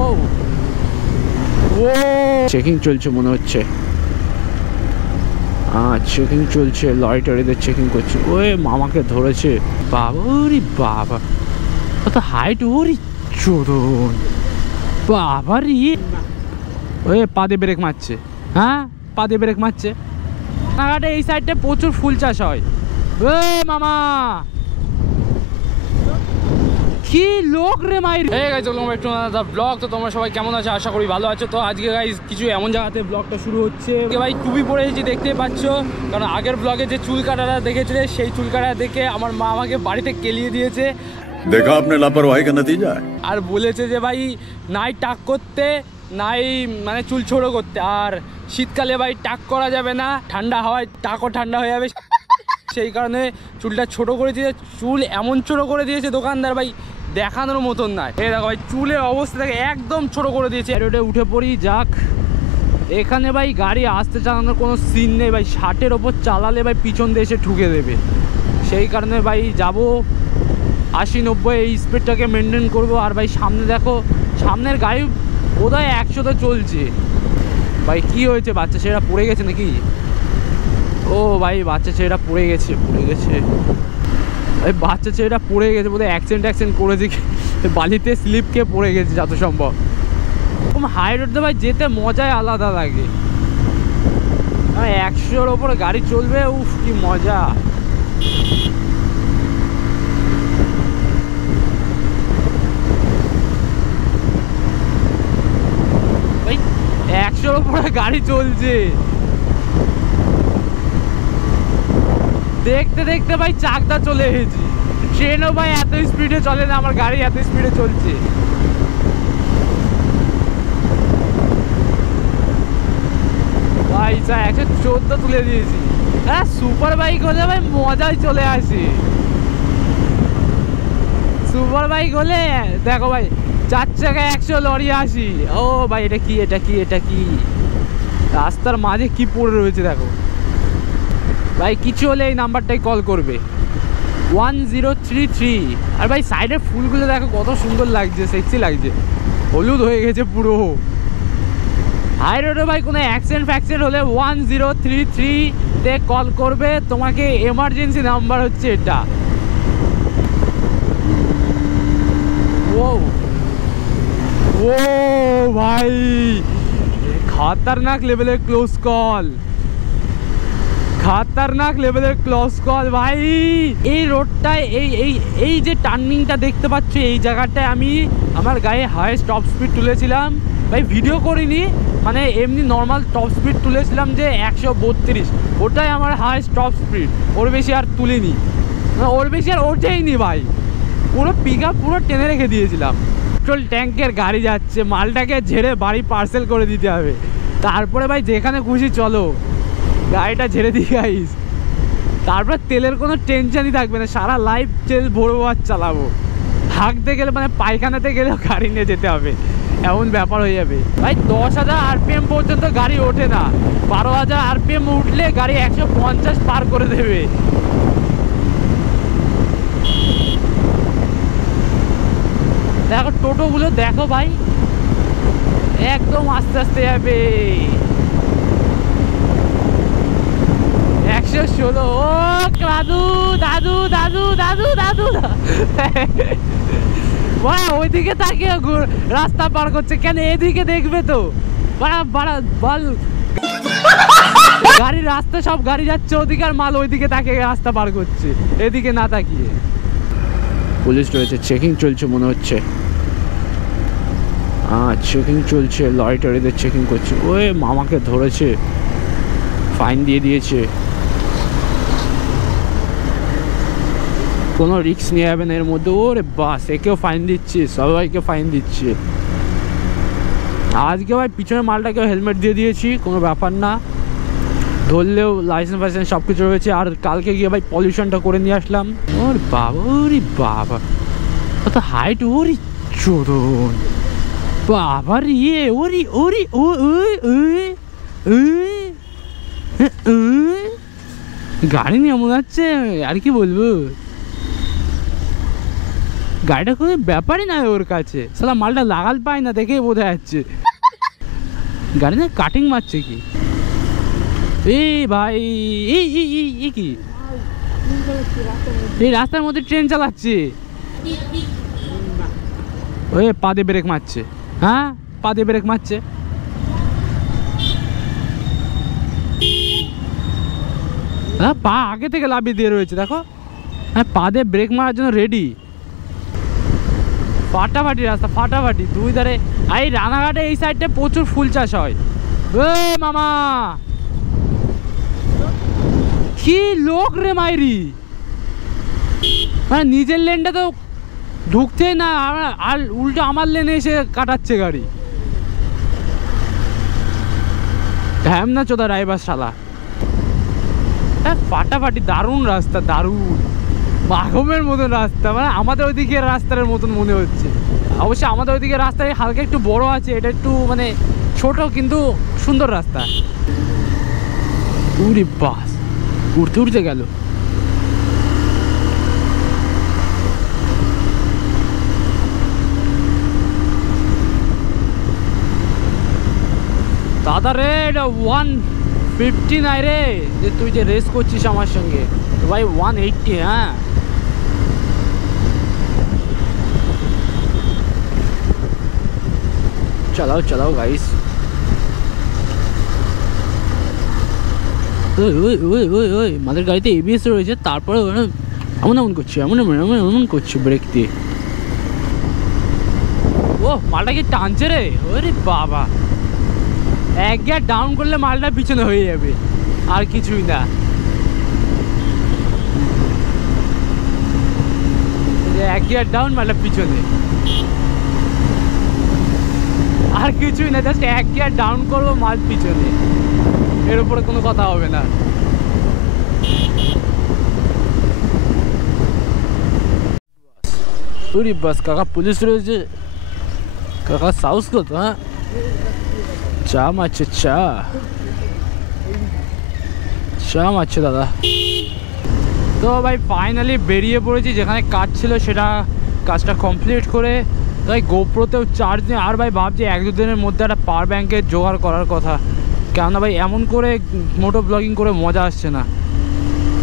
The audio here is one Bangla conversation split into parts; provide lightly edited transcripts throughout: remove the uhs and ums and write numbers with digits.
ও ও চেকিং চলছে মনে হচ্ছে। চেকিং চলছে, লরিটরিদের চেকিং করছে। ওই মামাকে ধরেছে। বাবা ওরে বাবা, কত হাইট ওরে চোদন বাবা রে। ওই পা দিয়ে ব্রেক মারছে। হ্যাঁ পা দিয়ে ব্রেক মারছে। রানাঘাটে এই সাইডটা প্রচুর ফুল চাষ হয়। মামা কি লোক রে মাইর। এই guys welcome back to another blog. তো তোমরা সবাই কেমন আছো? আশা করি ভালো আছো। তো আজকে গাইস কিছু এমন জায়গাতে ব্লগটা শুরু হচ্ছে। ভাই টুপি পরে এসেছি, দেখতেই পাচ্ছ। কারণ আগের ব্লগে যে চুল কাটাটা দেখেছিলে, সেই চুল কাটা দেখে আমার মা আমাকে বাড়িতে কেলিয়ে দিয়েছে। দেখা আপনি লাপরওয়াহি কা নতিজা। আর বলেছে যে ভাই নাই টাক করতে, নাই মানে চুল ছোড়ো করতে। আর শীতকালে ভাই টাক করা যাবে না, ঠান্ডা হাওয়ায় টাকও ঠান্ডা হয়ে যাবে। সেই কারণে চুলটা ছোট করে দিয়েছে। চুল এমন ছোট করে দিয়েছে দোকানদার ভাই, দেখানোর মতন নাই। এই দেখো ভাই চুলের অবস্থাটাকে একদম ছোট করে দিয়েছে। রোডে উঠে পড়ি যাক। এখানে ভাই গাড়ি আসতে চালানোর কোনো সিন নেই ভাই। 60-এর ওপর চালালে ভাই পিছন দিয়ে এসে ঠুকে দেবে। সেই কারণে ভাই যাব 80-90 এই স্পিডটাকে মেনটেন করবো। আর ভাই সামনে দেখো, সামনের গাড়ি বোধহয় 100-তে চলছে। ভাই কি হয়েছে? বাচ্চা ছেলেরা পড়ে গেছে নাকি? ও ভাই বাচ্চা ছেলেটা পড়ে গেছে ভাই, বাচ্চা ছেলেটা পড়ে গেছে বোধহয় অ্যাক্সিডেন্ট করেছে, বালিতে স্লিপ খেয়ে পড়ে গেছে যত সম্ভব। এরকম হাই রোডে ভাই যেতে মজাই আলাদা লাগে। 100-এর ওপরে গাড়ি চলবে, উফ কি মজা। ভাই 100-এর ওপরে গাড়ি চলছে, দেখতে দেখতে ভাই চাকদা চলে এসেছি। ট্রেনও ভাই এত স্পিডে চলে না, আমার গাড়ি এত স্পিডে চলছে। ভাই 114 তুলে দিয়েছি। হ্যাঁ সুপার বাইক হলে ভাই মজাই চলে আসে। সুপার বাইক হলে দেখো ভাই 4 চাকায় 100, লরি 80। ও ভাই এটা কি রাস্তার মাঝে কি পড়ে রয়েছে দেখো ভাই। কিছু হলে এই নাম্বারটাই কল করবে, 1033। আর ভাই সাইডের ফুলগুলো দেখো কত সুন্দর লাগছে, সেক্সি লাগছে, হলুদ হয়ে গেছে পুরো। হাই রোডে ভাই কোনো অ্যাক্সিডেন্ট হলে 1033-তে কল করবে। তোমাকে এমার্জেন্সি নাম্বার হচ্ছে এটা। ও ও ভাই খতরনাক লেভেলের ক্লোজ কল, ভাই। এই রোডটায় এই যে টার্নিংটা দেখতে পাচ্ছ, এই জায়গাটায় আমি আমার গায়ে হাইয়েস্ট টপ স্পিড তুলেছিলাম ভাই। ভিডিও করিনি, মানে এমনি নর্মাল টপ স্পিড তুলেছিলাম যে 132। ওটাই আমার হাইয়েস্ট টপ স্পিড, ওর বেশি আর তুলিনি, ওর বেশি আর ওঠেইনি ভাই। পুরো পিক আপ পুরো টেনে রেখে দিয়েছিলাম। পেট্রোল ট্যাঙ্কের গাড়ি যাচ্ছে, মালটাকে ঝেড়ে বাড়ি পার্সেল করে দিতে হবে। তারপরে ভাই যেখানে খুশি চলো, গাড়িটা ঝেড়ে দিই গাইস। তারপর তেলের কোনো টেনশনই থাকবে না, সারা লাইফ তেল ভরবো আর চালাবো। হাঁকতে গেলে মানে পায়খানাতে গেলেও গাড়ি নিয়ে যেতে হবে, এমন ব্যাপার হয়ে যাবে ভাই। 10,000 RPM পর্যন্ত গাড়ি ওঠে না, 12,000 RPM উঠলে গাড়ি 150 পার করে দেবে। দেখো টোটোগুলো দেখো ভাই, একদম আস্তে আস্তে যাবে। 116। ও দাদু ওইদিকে তাকিয়ে রাস্তা পার করছে কেন? এদিকে দেখবে তো বল। গাড়ির রাস্তা সব গাড়ি যাচ্ছে ওদিকে, আর মাল ওইদিকে তাকিয়ে রাস্তা পার করছে, এদিকে না তাকিয়ে। পুলিশ রয়েছে, চেকিং চলছে মনে হচ্ছে। চেকিং চলছে, লরিটরিদের চেকিং করছে। ওই মামাকে ধরেছে, ফাইন দিয়ে দিয়েছে। কোনো রিস্ক নিয়ে যাবে না এর মধ্যে। ওরে বাস, একেও ফাইন দিচ্ছে, সবাইকে ফাইন দিচ্ছে। আজকে ভাই পিছনে মালটাকেও হেলমেট দিয়ে দিয়েছি, কোনো ব্যাপার না, ধরলেও লাইসেন্স সব কিছু রয়েছে। আর কালকে গিয়ে ভাই পলিউশনটা করে নিয়ে আসলাম। ওরে বাবা কত হাইট ওরে চোদন বাবা রে। গাড়ি নিয়ে মনে হচ্ছে, আর কি বলবো। গাড়িটা কোনো ব্যাপারই নয় ওর কাছে, সালা মালটা লাগাল পায় না দেখেই বোঝা যাচ্ছে। গাড়ি না কাটিং মারছে কি? এই ভাই এই কি এই রাস্তার মধ্যে ট্রেন চালাচ্ছে? ওই পা দিয়ে ব্রেক মারছে, হ্যাঁ পা দিয়ে ব্রেক মারছে। হ্যাঁ পা আগে থেকে লাফিয়ে দিয়ে রয়েছে দেখো, হ্যাঁ পা দিয়ে ব্রেক মারার জন্য রেডি। ফাটাফাটি রাস্তা, ফাটাফাটি দুই ধারে। এই রানাঘাটে এই সাইডটা প্রচুর ফুল চাষ হয়। মামা কি লোক রে মাইরি, মানে নিজের লেনটা তো ঢুকতেই না, আর উল্টো আমার লেনে এসে কাটাচ্ছে গাড়ি। ঢ্যাম না চোদা ড্রাইভার শালা। হ্যাঁ ফাটাফাটি দারুণ রাস্তা, দারুণ মাগমের মতন রাস্তা, মানে আমাদের ওইদিকে রাস্তার মতন মনে হচ্ছে। অবশ্যই আমাদের ওইদিকে রাস্তায় হালকা একটু বড় আছে, এটা একটু মানে ছোট কিন্তু সুন্দর রাস্তা। উড়ি বাস উড়তে উড়তে গেল। দাদা রে এটা 150 নাই রে, যে তুই যে রেস করছিস আমার সঙ্গে, ভাই 180। হ্যাঁ চালাও চালাও গাইস। ওই ওই ওই ওই ওই আমাদের গাড়িতে এবিএস রয়েছে, তারপরে এমন এমন করছে, এমন এমন এমন এমন করছে ব্রেক দিয়ে। ও মালটা কি টানছে রে, ওরে বাবা এক গিয়ার ডাউন করলে মালটা পিছনে হয়ে যাবে, আর কিছুই না। এক গিয়ার ডাউন মালটা পিছনে, আর কিছুই না, জাস্ট এক গিয়ার ডাউন করবো মাল পিছনে, এর উপরে কোনো কথা হবে না। বাস কাকা পুলিশ রয়েছে, কাকা সাউস কত? হ্যাঁ চা মারছে, চা চা মারছে দাদা। তো ভাই ফাইনালি বেরিয়ে পড়েছি, যেখানে কাজ ছিল সেটা কাজটা কমপ্লিট করে ভাই গোপ্রোতেও চার্জ নিয়ে, আর ভাই ভাবছি 1-2 দিনের মধ্যে একটা পাওয়ার ব্যাঙ্কের জোগাড় করার কথা, কেননা ভাই এমন করে মোটো ব্লগিং করে মজা আসছে না।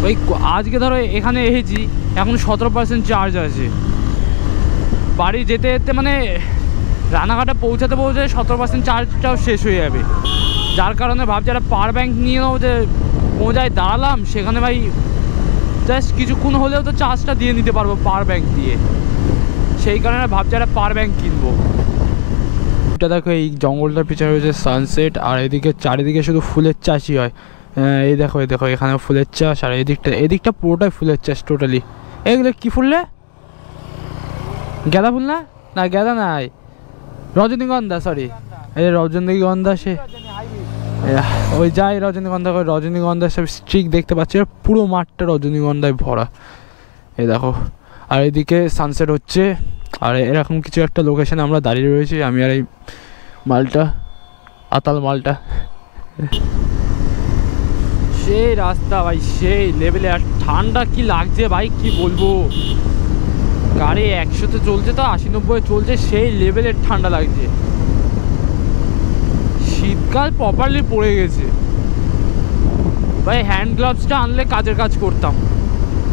ভাই আজকে ধরো এখানে এসেছি, এখন 17% চার্জ আছে, বাড়ি যেতে যেতে মানে রানাঘাটে পৌঁছাতে পৌঁছাতে 17% চার্জটাও শেষ হয়ে যাবে, যার কারণে ভাবছি একটা পাওয়ার ব্যাঙ্ক নিয়ে নেবো। যে পৌঁছায় দাঁড়ালাম সেখানে ভাই জাস্ট কিছুক্ষণ হলেও তো চার্জটা দিয়ে নিতে পারবো পাওয়ার ব্যাঙ্ক দিয়ে, সেই কারণে ভাবছি একটা পাওয়ার ব্যাঙ্ক কিনবো। এটা দেখো এই জঙ্গলটার পিছনে রয়েছে সানসেট, আর এদিকে চারিদিকে শুধু ফুলের চাষই হয়। এই দেখো এই দেখো এখানে ফুলের চাষ, আর এদিকটা পুরোটাই ফুলের চাষ টোটালি। এগুলো কী ফুল রে? গাঁদা ফুল না? না গাঁদা নাই, রজনীগন্ধা, সরি এই রজনীগন্ধা। সে ওই যাই রজনীগন্ধা, রজনীগন্ধা সব স্ট্রিক দেখতে পাচ্ছি, পুরো মাঠটা রজনীগন্ধায় ভরা। এই দেখো, আর এদিকে সানসেট হচ্ছে, আর এরকম কিছু একটা লোকেশনে আমরা দাঁড়িয়ে রয়েছি, আমি আর এই মালটা, আতাল মালটা। সেই রাস্তা ভাই সেই লেভেলে, আর ঠান্ডা কি লাগছে ভাই কি বলবো, গাড়ি 100-তে চলছে তো 80-90 চলছে, সেই লেভেলের ঠান্ডা লাগছে। শীতকাল প্রপারলি পড়ে গেছে ভাই, হ্যান্ড গ্লাভসটা আনলে কাজের কাজ করতাম,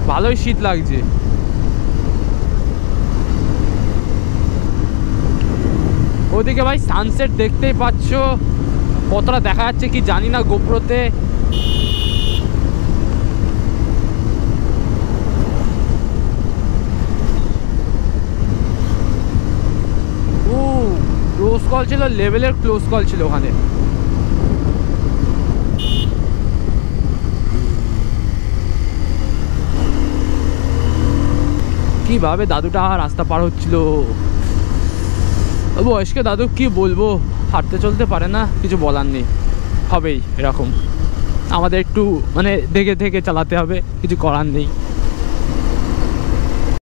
ভালোই শীত লাগছে। ওদিকে ভাই সানসেট দেখতেই পাচ্ছ, কতটা দেখা যাচ্ছে কি জানি না গোপ্রোতে। ক্লোজ কল ছিল, লেভেলের ক্লোজ কল ছিল ওখানে। কিভাবে দাদুটা রাস্তা পার হচ্ছিল, বয়স্ক দাদু কি বলবো, হাঁটতে চলতে পারে না, কিছু বলার নেই, হবেই এরকম। আমাদের একটু মানে দেখে দেখে চালাতে হবে, কিছু করার নেই।